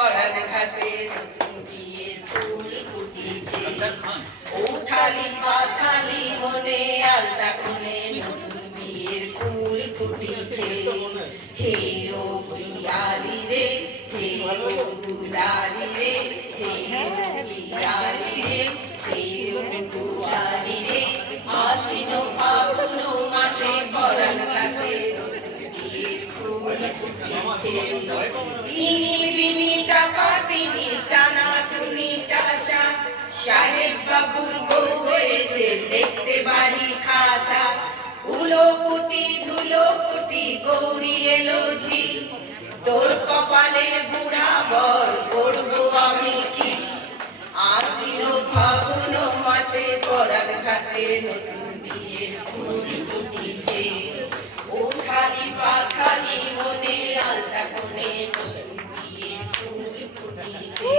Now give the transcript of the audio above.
পরাণ ঘাসে নতুন বিয়ের ফুল ফুটিছে, ও থালি পাথালি মনে আলতা কোণে নতুন বিয়ের ফুল ফুটিছে। হে ও প্রিয়ালি রে, হে ও দুলারি রে, হে ও প্রিয়ালি রে, হে ও দুলারি রে, আশ্বিন ফাগুন মাসে পরাণ ঘাসে নতুন বিয়ের ফুল ফুটিছে। সাহেব বাবুর বউ হয়েছে দেখতে বাড়ি খাসা, উলোকুটি ধুলোকুটি গৌরী এলো ঝি, তোর কপালে বুড়া বর করবো আমি কি। আশ্বিন ফাগুন মাসে পরাণ ঘাসে নতুন বিয়ের ফুল ফুটিছে, ও খালি পাখালি মনে আলতা কোণে নতুন বিয়ের ফুল ফুটিছে।